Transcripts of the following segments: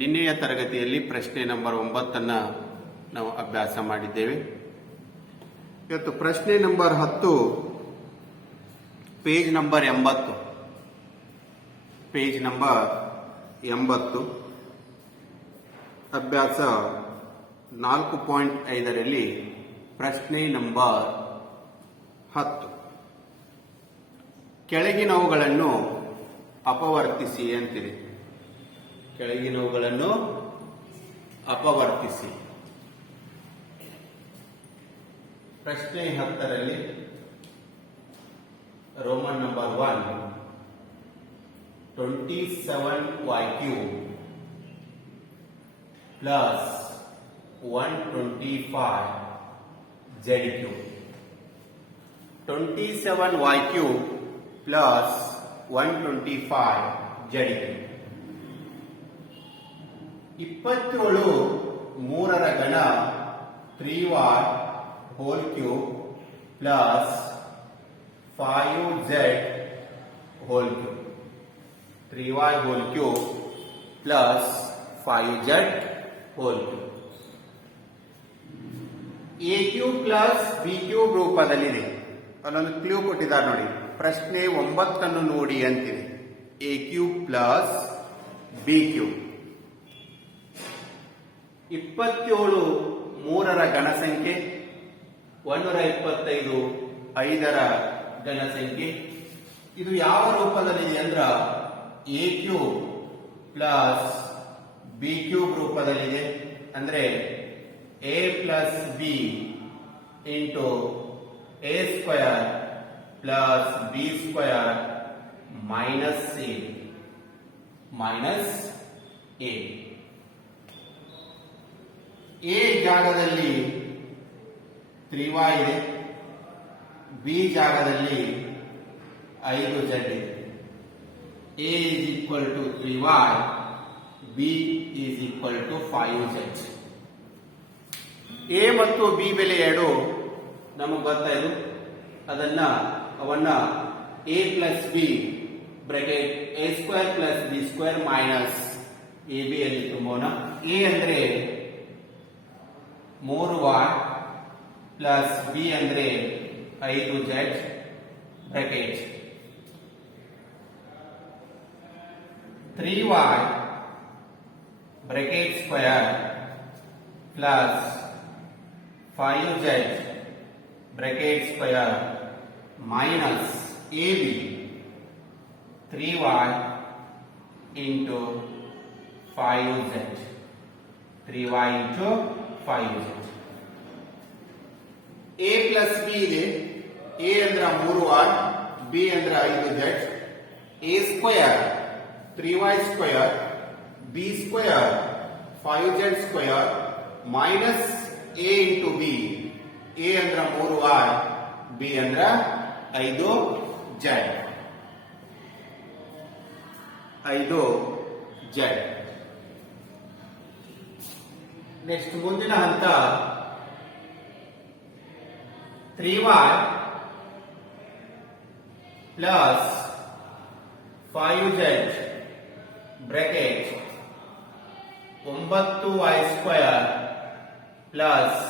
ನಿನ್ನೆಯ ತರಗತಿಯಲ್ಲಿ ಪ್ರಶ್ನೆ ನಂಬರ್ 9 ನಾವು ಅಭ್ಯಾಸ ಮಾಡಿದ್ದೇವೆ. ಇವತ್ತು ಪ್ರಶ್ನೆ ನಂಬರ್ 10 ಪೇಜ್ ನಂಬರ್ 80 ಅಭ್ಯಾಸ 4.5ರಲ್ಲಿ ಪ್ರಶ್ನೆ ನಂಬರ್ 10 ಕೆಳಗಿನವುಗಳನ್ನು ಅಪವರ್ತಿಸಿ ಅಂತಿದೆ. ಕೆಳಗಿನವುಗಳನ್ನು ಅಪವರ್ತಿಸಿ. ಪ್ರಶ್ನೆ 10ರಲ್ಲಿ Roman number 1 27y³ plus 125z³ 27y³ plus 125z³. 27 3ರ ಘನ 3y³ plus 5z³. 3y³ plus 5z³. a³ plus b³ ರೂಪದಲ್ಲಿದೆ. ಅಲ್ಲೊಂದು ಕ್ಲೂ ಕೊಟ್ಟಿದ್ದಾರೆ ನೋಡಿ. ಪ್ರಶ್ನೆ 9 ನೋಡಿ ಅಂತಿದೆ. a³ plus b³. 27 3ರ ಘನ ಸಂಖ್ಯೆ, 125 5ರ ಘನ ಸಂಖ್ಯೆ. ಇದು ಯಾವ ರೂಪದಲ್ಲಿದೆ ಅಂದ್ರ a³ ಪ್ಲಸ್ b³ ರೂಪದಲ್ಲಿದೆ. ಅಂದ್ರೆ a plus b into a square plus b square minus a. a ಜಾಗದಲ್ಲಿ 3y ಇದೆ, b ಜಾಗದಲ್ಲಿ 5z ಇದೆ. a is equal to 3y, b is equal to 5z. a ಮತ್ತು b ಬೆಲೆ ಎರಡು ನಮಗೆ ಗೊತ್ತಾಯಿತು. ಅವನ್ನ a plus b bracket a square plus b square minus A B ಅಲ್ಲಿ ತುಂಬೋಣ. a ಅಂದ್ರೆ 3y ಪ್ಲಸ್ b ಅಂದ್ರೆ 5z bracket 3y bracket square plus 5z bracket square minus A B 3y into 5z. 3y into 5z. a plus b ಇದೆ. a ಅಂದ್ರ 3y, b ಅಂದ್ರ 5z. a square 3y square, b square 5z square minus a into b. a ಅಂದ್ರ 3y, b ಅಂದ್ರ 5z. Next ಮುಂದಿನ ಹಂತ 3y plus 5z bracket 9y square plus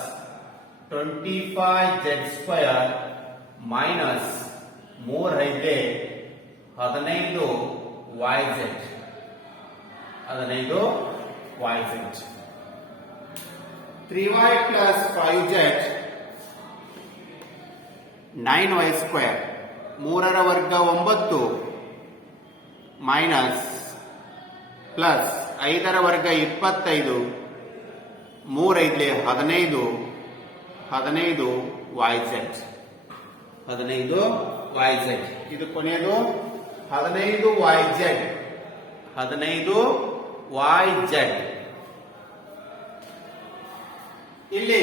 25z square minus 3 15yz. 3y plus 5z 9y square. 3ರ ವರ್ಗ 9 minus plus 5ರ ವರ್ಗ 25, 3 5 15yz. ಇದು ಕೊನೆಯದು 15yz. ಇಲ್ಲಿ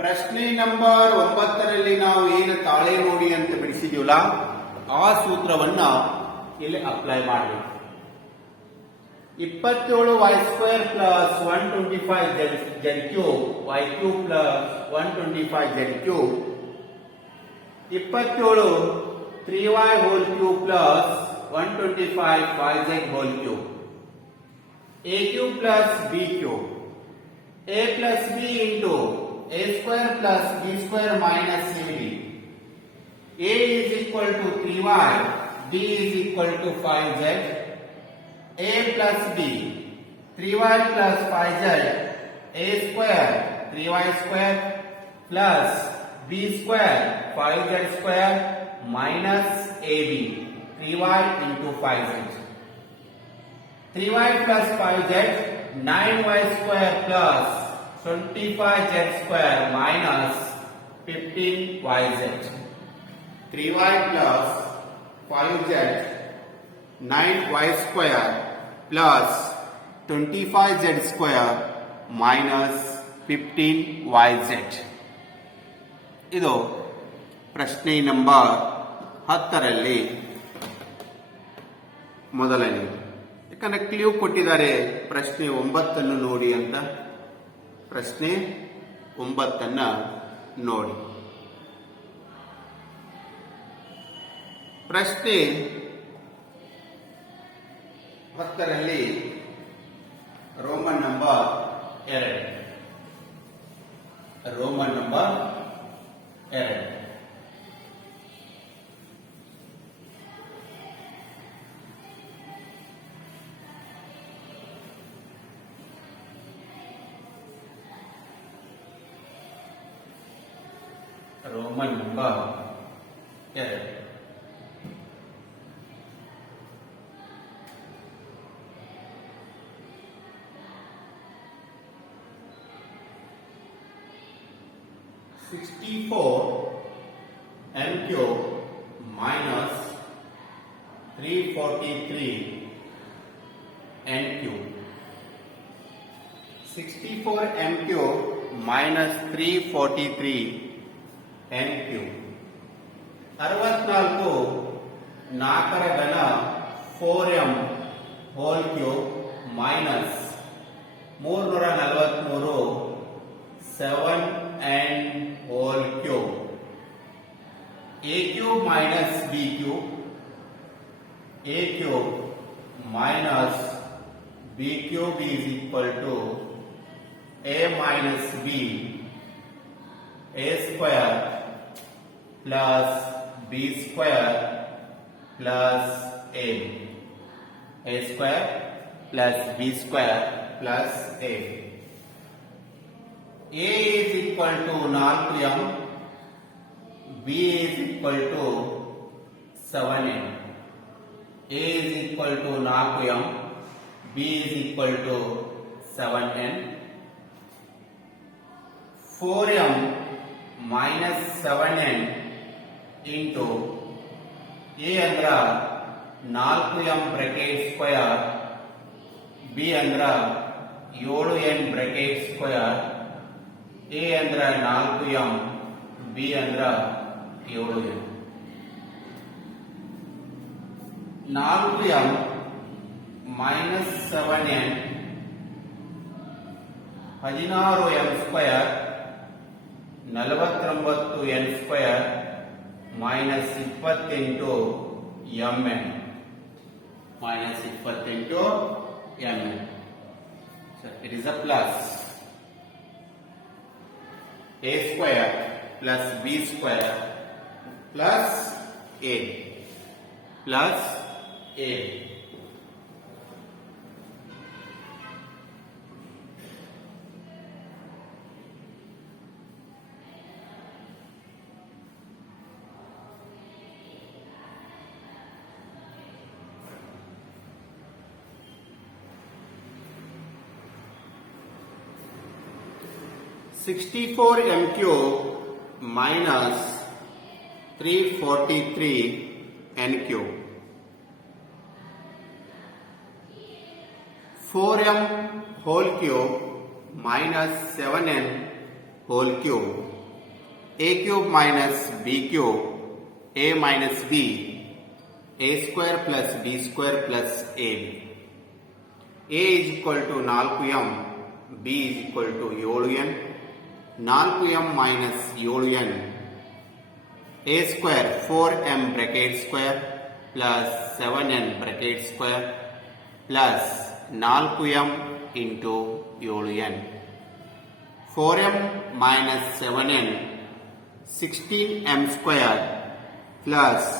ಪ್ರಶ್ನೆ ನಂಬರ್ 9ರಲ್ಲಿ ನಾವು ಏನು ತಾಳೆ ನೋಡಿ ಅಂತ ಬಿಡಿಸಿದೀವಲ್ಲ ಆ ಸೂತ್ರವನ್ನ ಇಲ್ಲಿ ಅಪ್ಲೈ ಮಾಡಬೇಕು. 27y² plus 125z³ y³ plus 125z³ 27 3y whole cube plus 125 5z whole cube. a cube plus b cube, a plus b into a square plus b square minus ab. A is equal to 3y, b is equal to 5z. A plus b, 3y plus 5z, a square, 3y square plus b square, 5z square minus ab, 3y into 5z. 3y plus 5z, 9y square plus 25z square minus 15yz. 3y plus 5z, 9y square plus 25z square minus 15yz. ಇದು ಪ್ರಶ್ನೆ number 10ರಲ್ಲಿ ಮೊದಲನೆಯದು. ಯಾಕಂದ್ರೆ clue ಕೊಟ್ಟಿದ್ದಾರೆ ಪ್ರಶ್ನೆ 9 ನೋಡಿ ಅಂತ. ಪ್ರಶ್ನೆ 9 ನೋಡಿ. ಪ್ರಶ್ನೆ 10ರಲ್ಲಿ Roman number 2. Roman number 2. Roman number 2. m cube minus 343 n cube. 64 m cube minus 343 n cube. 64 4ರ ಘನ 4m whole cube minus 343 7n whole cube. A cube minus b cube, a cube minus b cube is equal to a minus b, a square plus b square plus a square plus b square plus a. A is equal to 4m, B is equal to 7n. A is equal to 4m, B is equal to 7n. 4m minus 7n into A ಅಂದ್ರ 4m bracket square, B ಅಂದ್ರ 7n bracket square, A ಅಂದ್ರ 4m, B ಅಂದ್ರ 7n. 4m minus 7n 16m square 49n square minus 28mn minus 28mn. So it is a plus. A square plus b square plus a plus a. (64 m cube minus 343 n cube). 4m whole cube minus 7n whole cube. A cube minus b cube, a minus b, a square plus b square plus ab. A is equal to 4m, b is equal to 7n. 4m minus 7n, a square 4m bracket square plus 7n bracket square plus 4m into 7n 4m minus 7n 16m square plus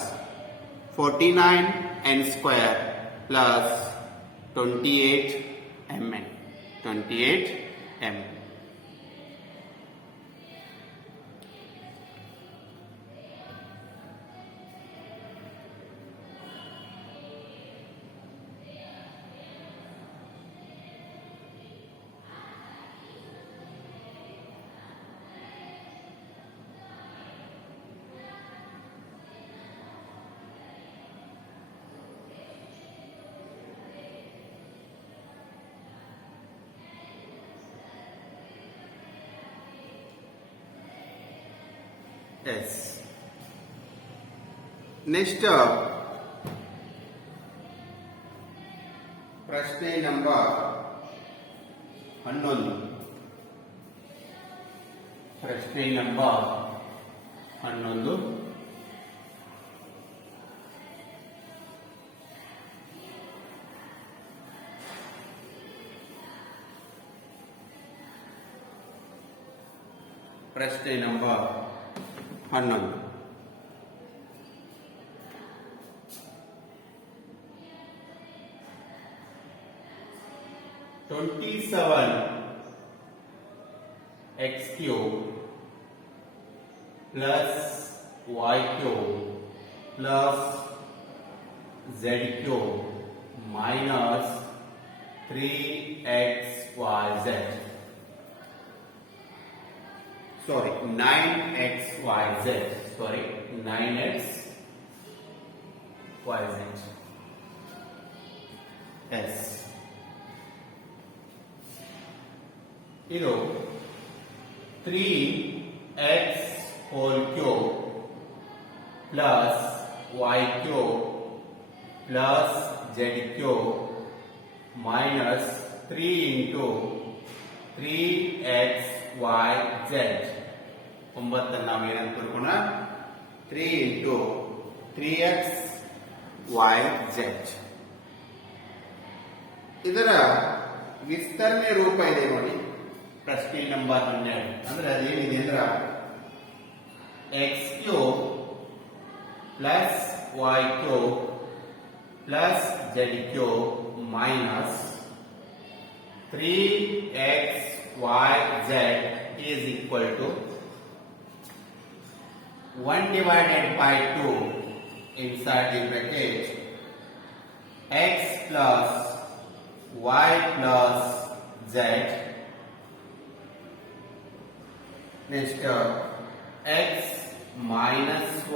49n square plus 28mn 28m. Yes. Next, ಪ್ರಶ್ನೆ number 11. ಪ್ರಶ್ನೆ number 11. ಪ್ರಶ್ನೆ number 11. Twenty-seven x cube plus y cube plus z cube minus 3xyz. Sorry, 9xyz. Sorry, 9xyz. Yes. ಇದು 3x whole cube plus y cube plus z cube minus 3 into 3xyz. 9 ನಾವು ಏನಂತ ತಿಳ್ಕೋಣ 3 into 3xyz. ಇದರ ವಿಸ್ತರಣೆ ರೂಪ ಇದೆ ನೋಡಿ. ಪ್ರಶ್ನೆ number 12 ಅಂದ್ರೆ ಅದೇನಿದೆ ಅಂದ್ರೆ x cube plus Y cube plus Z cube minus 3xyz is equal to 1 divided by 2 inside the bracket x plus y plus z. Next, x minus y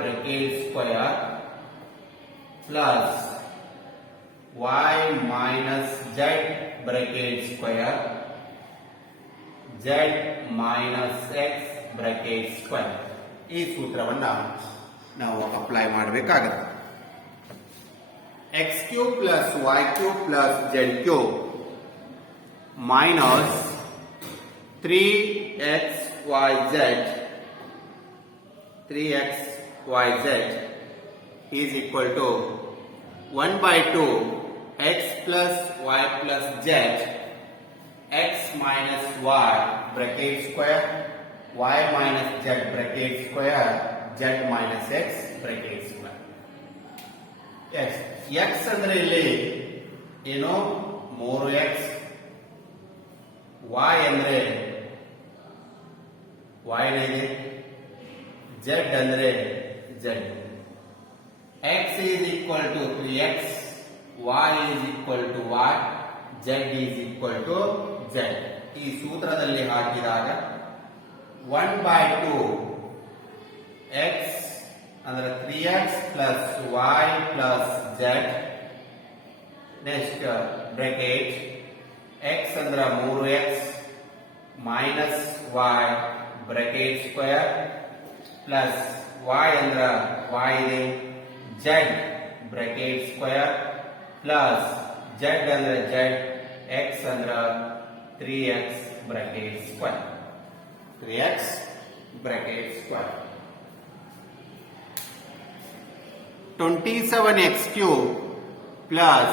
bracket square plus y minus z bracket square z minus x bracket square. ಈ ಸೂತ್ರವನ್ನ ನಾವು apply ಮಾಡಬೇಕಾಗುತ್ತೆ. x cube plus y cube plus z cube minus 3xyz is equal to 1 by 2 x plus y plus z x minus y bracket square y minus z bracket square z minus x bracket square. Yes, x ಅಂದ್ರೆ ಇಲ್ಲಿ ಏನು 3x, y ಅಂದ್ರೆ y ಇದೆ, z ಅಂದ್ರೆ z. x is equal to 3x, y is equal to y, z is equal to z. ಈ ಸೂತ್ರದಲ್ಲಿ ಹಾಕಿದಾಗ 1 by 2 x ಅಂದ್ರೆ 3x plus y plus z. Next bracket x ಅಂದ್ರೆ 3x minus y bracket square plus y ಅಂದ್ರೆ y ಇದೆ, z bracket square plus z ಅಂದ್ರೆ z, x ಅಂದ್ರೆ 3x bracket square 3x bracket square. 27x cube plus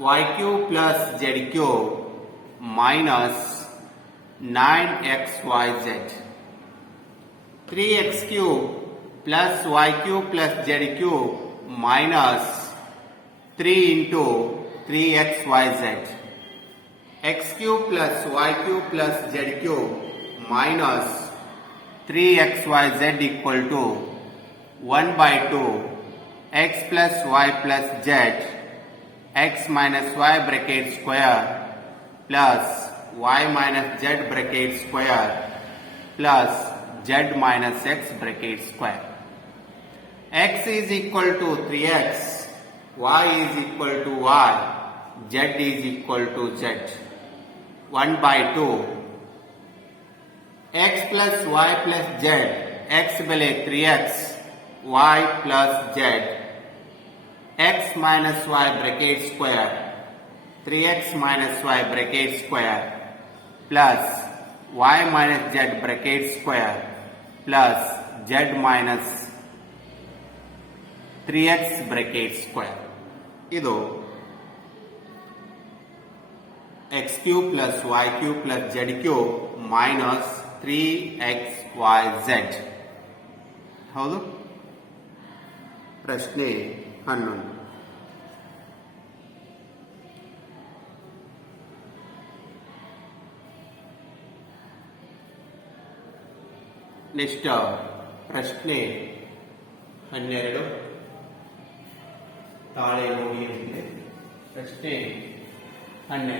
y cube plus z cube minus 9xyz. 3x cube plus y cube plus z cube minus 3 into 3xyz. X cube plus y cube plus z cube minus 3xyz equal to 1 by 2 x plus y plus z x minus y bracket square plus y minus z bracket square plus z minus x bracket square. X is equal to 3x, y is equal to y, z is equal to z. 1 by 2 x plus y plus z, x ಬೆಲೆ 3x, y plus z, x minus y bracket square, 3x minus y bracket square plus y minus z bracket square plus z minus 3x bracket square. ಇದು x cube plus y cube plus z cube minus 3xyz. ಹೌದು. ಪ್ರಶ್ನೆ 11. Next ಪ್ರಶ್ನೆ 12. ತಾಳೆ ನೋಡಿ ಅಂತಿದೆ. ಪ್ರಶ್ನೆ 12.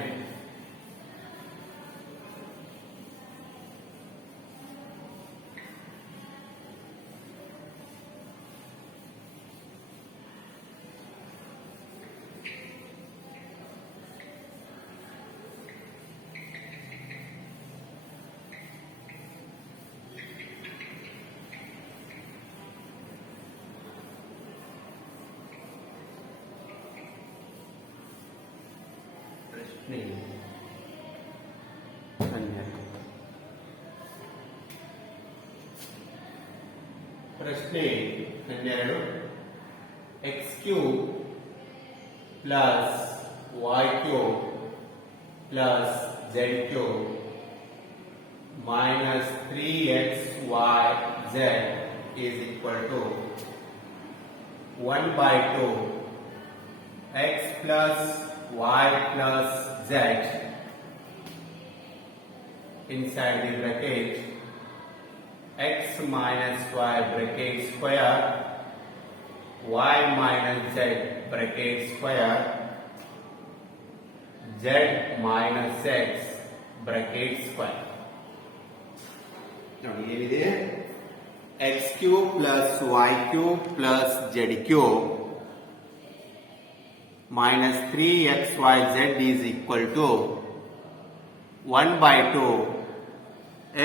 ಪ್ರಶ್ನೆ 12. x cube plus y cube plus z cube minus 3xyz is equal to 1 by 2 x plus y plus z inside the bracket x minus y bracket square y minus z bracket square z minus x bracket square. ನೋಡಿ ಏನಿದೆ, x cube plus y cube plus z cube minus 3xyz is equal to 1 by 2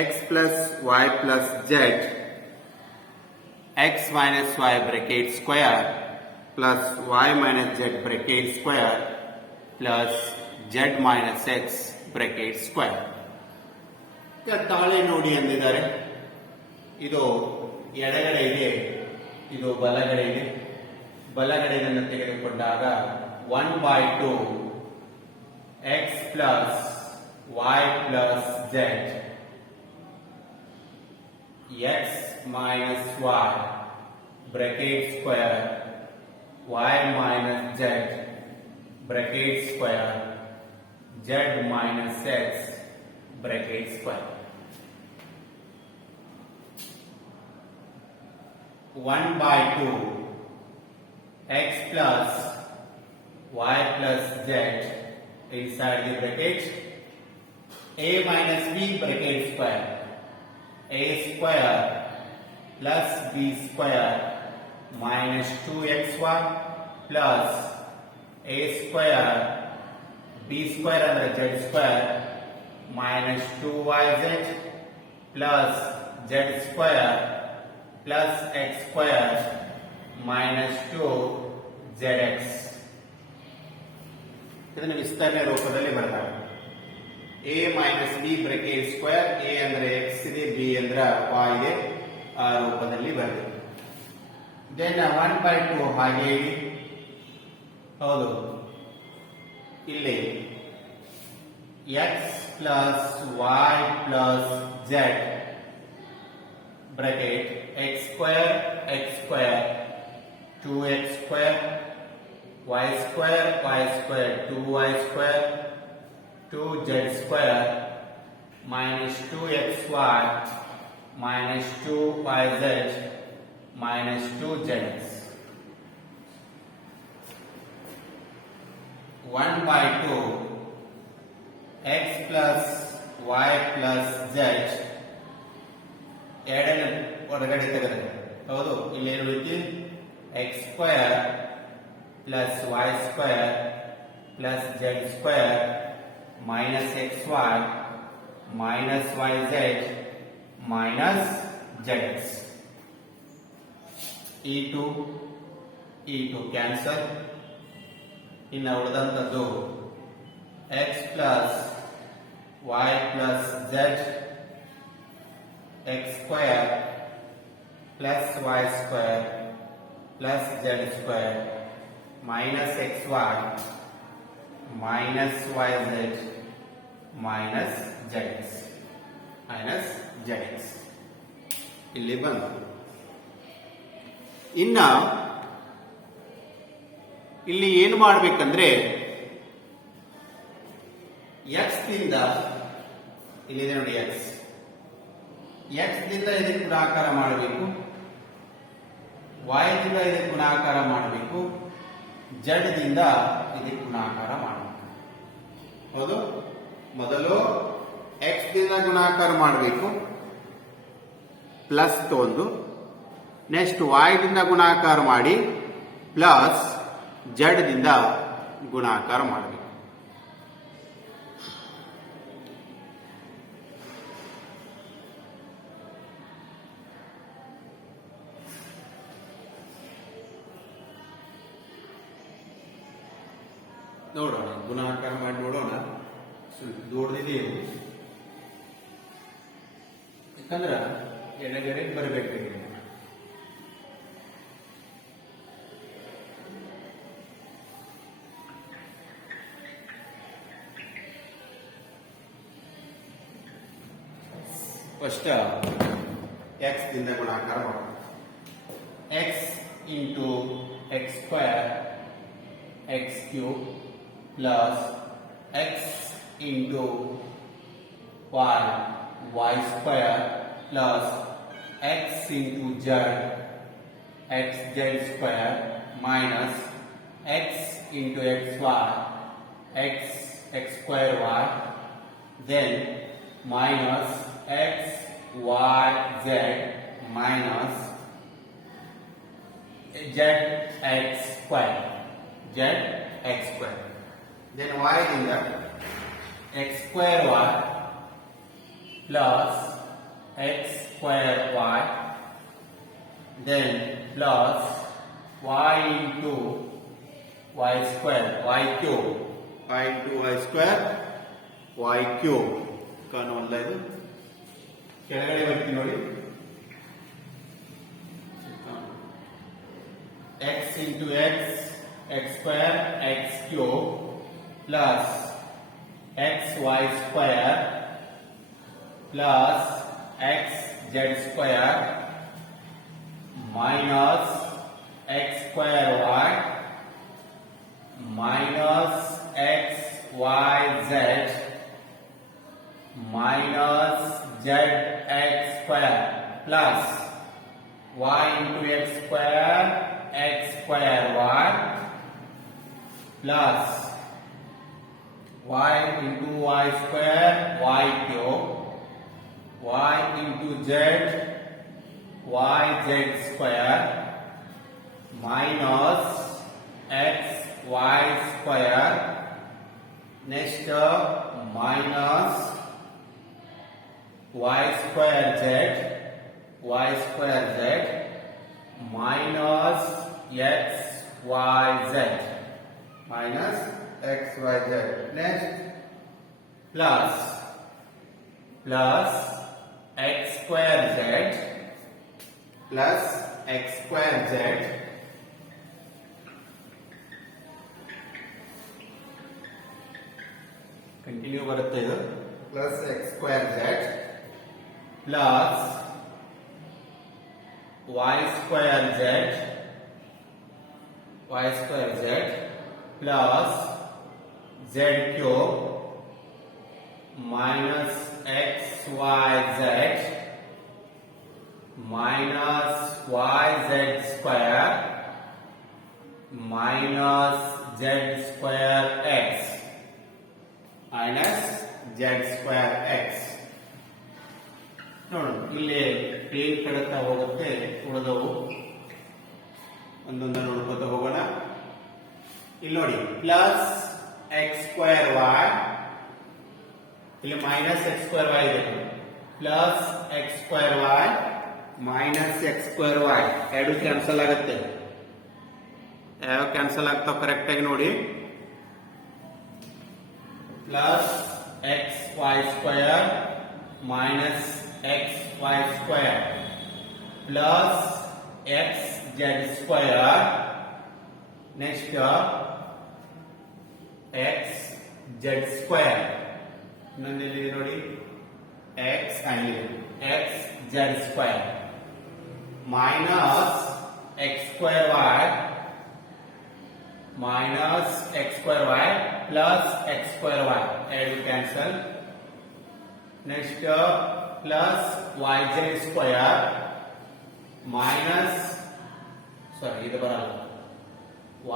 x plus y plus z x minus y bracket square plus y minus z bracket square plus z minus x bracket square. ತಾಳೆ ನೋಡಿ ಅಂದಿದ್ದಾರೆ. ಇದು ಎಡಗಡೆ ಇದೆ, ಇದು ಬಲಗಡೆ ಇದೆ. ಬಲಗಡೆಯನ್ನು ತೆಗೆದುಕೊಂಡಾಗ 1 by 2 x plus y plus z x minus y bracket square y minus z bracket square z minus x bracket square. 1 by 2 x plus y plus z inside the bracket a minus b bracket square a square plus b square minus 2xy plus a square b square under z square minus 2yz plus z square plus x square minus 2zx. ಇದನ್ನು ವಿಸ್ತರಣೆ ರೂಪದಲ್ಲಿ ಬರೆದಾಗ a minus b bracket square, a ಅಂದ್ರೆ x ಇದೆ, b ಅಂದ್ರೆ y ಇದೆ, ಆ ರೂಪದಲ್ಲಿ ಬರೆದಿದೆ. then 1 by 2 ಹಾಗೆ ಇದೆ. ಹೌದು, ಇಲ್ಲಿ x plus y plus z bracket x square 2x square y square 2y square 2z square minus 2xy minus 2yz minus 2z 1 by 2 x plus y plus z ಎರಡನೇ ಹೊರಗಡೆ ತೆಗೆದರೆ ಹೌದು ಇಲ್ಲಿ ಏನು ಉಳಿತಿ x square plus y square plus z square minus xy minus yz minus zx e2 cancel ಇನ್ನು ಉಳಿದಂಥದ್ದು x plus y plus z x square plus y square plus z square minus xy minus yz minus zx ಇಲ್ಲಿ ಬಂತು. ಇನ್ನ ಇಲ್ಲಿ ಏನು ಮಾಡಬೇಕಂದ್ರೆ x ದಿಂದ ಇಲ್ಲಿದೆ ನೋಡಿ x ದಿಂದ ಇದಕ್ಕೆ ಗುಣಾಕಾರ ಮಾಡಬೇಕು, y ದಿಂದ ಇದಕ್ಕೆ ಗುಣಾಕಾರ ಮಾಡಬೇಕು, z ದಿಂದ ಇದಕ್ಕೆ ಗುಣಾಕಾರ ಮಾಡಬೇಕು. ಹೌದು, ಮೊದಲು x ದಿಂದ ಗುಣಾಕಾರ ಮಾಡಬೇಕು ಪ್ಲಸ್ ತಗೊಂಡು, ನೆಕ್ಸ್ಟ್ y ದಿಂದ ಗುಣಾಕಾರ ಮಾಡಿ ಪ್ಲಸ್ z ದಿಂದ ಗುಣಾಕಾರ ಮಾಡಬೇಕು. ನೋಡೋಣ, ಗುಣಾಕಾರ ಮಾಡಿ ನೋಡೋಣ. ದೊಡ್ಡದಿದೆ ಯಾಕಂದ್ರೆ ಎಡಗಡೆ ಬರಬೇಕು. ಫಸ್ಟ್ x ದಿಂದ ಗುಣಾಕಾರ ಮಾಡೋಣ. x into X square X cube plus x into y square plus x into z xz square minus x into xy x square y, then minus x y z minus zx square then y in that x square y plus x square y, then plus y into y square y cube ಕಾಣುವಲ್ಲ ಇದು ಕೆಳಗಡೆ ಬರ್ತೀನಿ ನೋಡಿ. x into x square x cube plus xy square plus xz square minus x square y minus xyz minus zx square plus y into x square y plus y into y square y cube y into z yz square minus x y square, next minus y square z minus xyz next plus x square z continue ಬರುತ್ತೆ ಇದು plus x square Z plus y square z plus z cube minus xyz minus yz square minus z square x minus z square x. ನೋಡೋಣ ಇಲ್ಲಿ plane ಕಡುತ್ತಾ ಹೋಗುತ್ತೆ, ಉಳಿದವು ಒಂದೊಂದು ನೋಡ್ಕೋತಾ ಹೋಗೋಣ. ಇಲ್ಲಿ ನೋಡಿ ಪ್ಲಸ್ ಎಕ್ಸ್ ಸ್ಕ್ವೇರ್ ವೈ, ಇಲ್ಲಿ ಮೈನಸ್ ಎಕ್ಸ್ ಸ್ಕ್ವೇರ್ ವೈ ಇದೆ. Plus x square y minus x square y ಎರಡು ಕ್ಯಾನ್ಸಲ್ ಆಗುತ್ತೆ. ಯಾವ ಕ್ಯಾನ್ಸಲ್ ಆಗ್ತಾವ ಕರೆಕ್ಟ್ ಆಗಿ ನೋಡಿ. Plus x y square minus xy square plus xz square, next xz square, ಇನ್ನೊಂದಿಲ್ಲಿ ನೋಡಿ xz square minus x square y minus x square y plus x square y ಎರಡು cancel. Next plus yz square minus ಇದು ಬರಲ್ಲ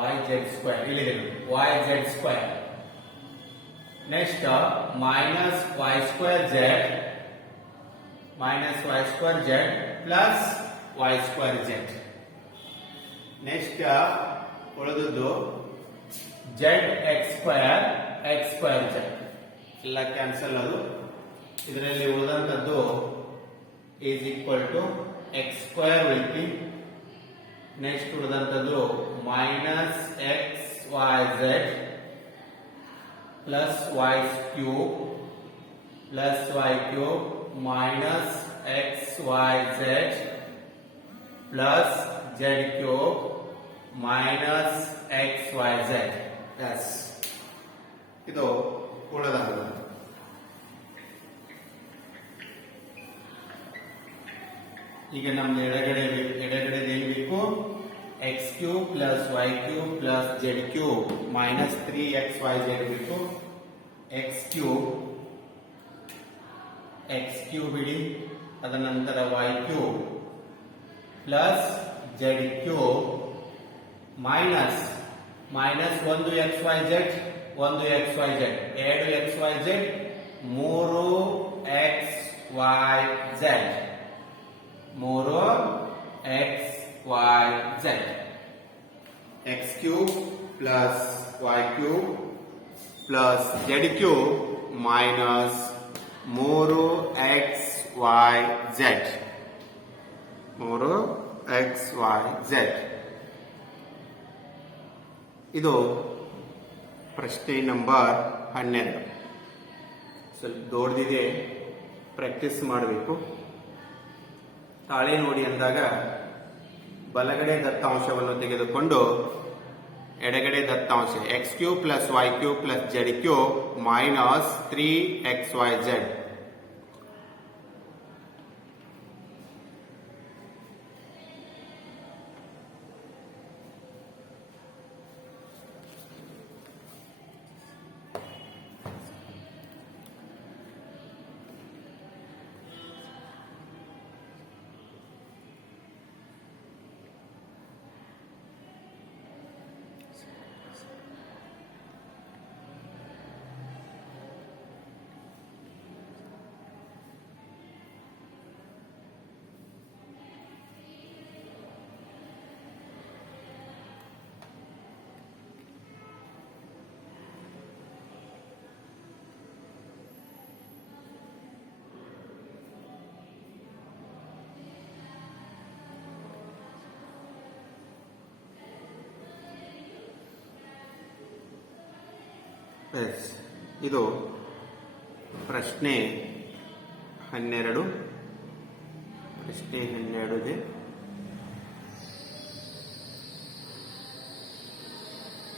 yz square ಇಲ್ಲಿದೆ yz square. Next minus y square z plus y square z. Next ಉಳಿದದ್ದು zx square z ಎಲ್ಲ cancel. ಅದು ಇದರಲ್ಲಿ ಉಳಿದಂತದ್ದು is equal to X square ಉಳಿತಿ. ನೆಕ್ಸ್ಟ್ ಉಳಿದಂತದ್ದು minus X Y Z plus Y cube minus X Y Z plus Z cube minus X Y Z. Yes ಇದು ಉಳಿದಂತದ್ದು. ಈಗ ನಮ್ದು ಎಡಗಡೆ ಏನ್ ಬೇಕು, X cube plus Y cube plus Z cube minus 3xyz ಬೇಕು. ಎಕ್ಸ್ ಕ್ಯೂಬ್ ಇಡಿ, ಅದ ನಂತರ Y cube plus Z cube minus ಒಂದು xyz ಎರಡು xyz 3xyz x cube plus y cube plus z cube minus 3xyz. ಇದು ಪ್ರಶ್ನೆ number 12. ಸ್ವಲ್ಪ ದೊಡ್ಡದಿದೆ, ಪ್ರಾಕ್ಟೀಸ್ ಮಾಡಬೇಕು. ತಾಳೆ ನೋಡಿ ಅಂದಾಗ ಬಲಗಡೆ ದತ್ತಾಂಶವನ್ನು ತೆಗೆದುಕೊಂಡು ಎಡಗಡೆ ದತ್ತಾಂಶ x cube plus Y cube plus Z cube minus 3xyz. ಇದು ಪ್ರಶ್ನೆ 12 ಇದೆ.